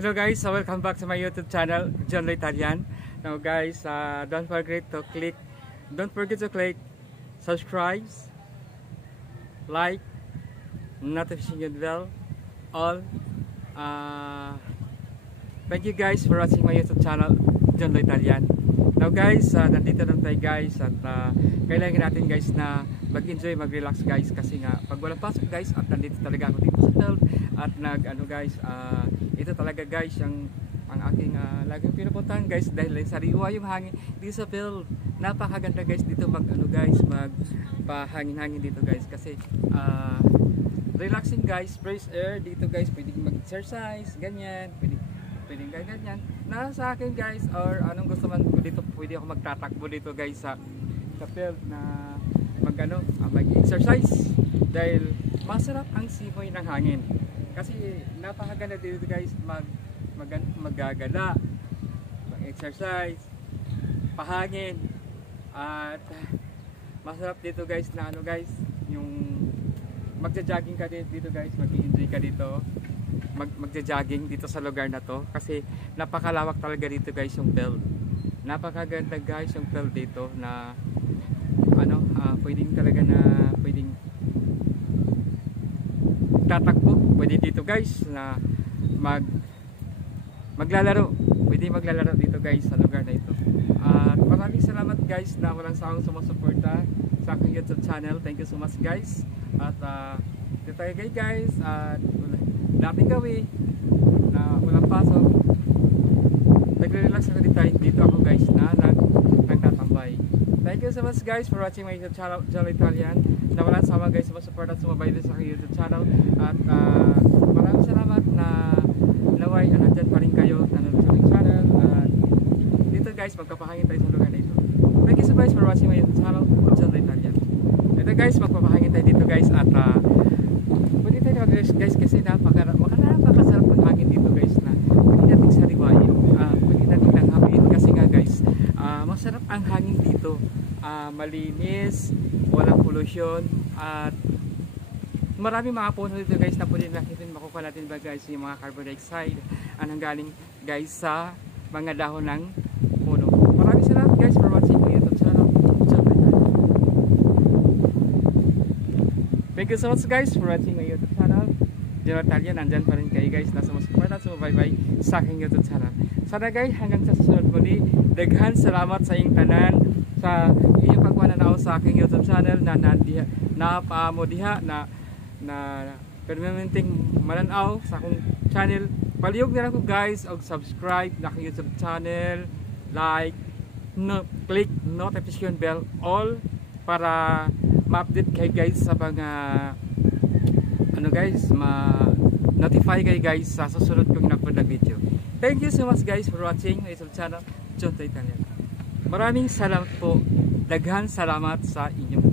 Hello guys, welcome back to my YouTube channel, John Lo Italian. Now guys, don't forget to click subscribe, like, notification bell, all. Thank you guys for watching my YouTube channel, John Lo Italian. Now guys, nandito lang tayo guys at kailangan natin guys na mag-enjoy, mag-relax guys kasi nga pag walang pasok guys at nandito talaga ako dito sa field at guys, ito talaga guys ang aking laging pinupuntahan guys dahil sariwa yung hangin dito sa field. Napakaganda guys dito magpahangin-hangin dito guys kasi relaxing guys, fresh air dito guys, pwedeng mag-exercise, ganyan, pwedeng ganyan. Sa akin guys, or anong gusto man ko dito, pwede ako magtatakbo dito guys sa field na mag-exercise dahil masarap ang simoy ng hangin. Kasi napakaganda dito guys maggagala, mag-exercise, pahangin at masarap dito guys na yung magja-jogging ka dito guys, mag-enjoy ka dito. Magja-jogging dito sa lugar na to kasi napakalawak talaga dito guys yung field. Napakaganda guys yung field dito na pwedeng talaga na pwedeng tatakbo, pwede dito guys na maglalaro, pwede maglalaro dito guys sa lugar na ito. At maraming salamat guys na walang sawang sumusuporta sa aking YouTube channel. Thank you so much guys. At dito tayo guys at daming gawin na walang pasok, nagre-relax ako dito ako guys na nagtatambay. Thank you so much guys for watching my YouTube channel, John Lo Italian, na walang sama guys support at sumabay din sa aking YouTube channel. At maraming salamat na naway nandyan pa rin kayo nanonood sa aking channel. At dito guys magpapahangin tayo sa lugar na ito. Thank you so much for watching my YouTube channel, John Lo Italian. Ito guys, magpapahangin tayo dito guys at pwede tayo mag-relax guys kasi napakasarap ng hangin dito guys na pwede natin sariwain, pwede natin tanghapin kasi nga guys masarap ang hangin dito, malinis, walang pollution at maraming mga puno dito guys na pwede natin makukuha natin ba guys yung mga carbon dioxide ang galing guys sa mga dahon ng puno. Maraming salamat guys for watching my YouTube channel. Thank you so much guys for watching my YouTube channel, John Lo Italian. Nandyan pa rin kayo guys na sumusupport at sumabay sa aking YouTube channel. Sana guys hanggang sa susunod muli, daghan salamat sa inyong tanan sa inyong pagwananaw sa aking YouTube channel na napaamo diha na permanenteng mananaw sa akong channel. Palihog na lang ko guys og subscribe na akong YouTube channel, like, click notification bell all para ma-update kayo guys sa mga ma-notify kayo guys sa susunod kong na video. Thank you so much guys for watching my YouTube channel, John Lo Italian. Maraming salamat po, daghan salamat sa inyong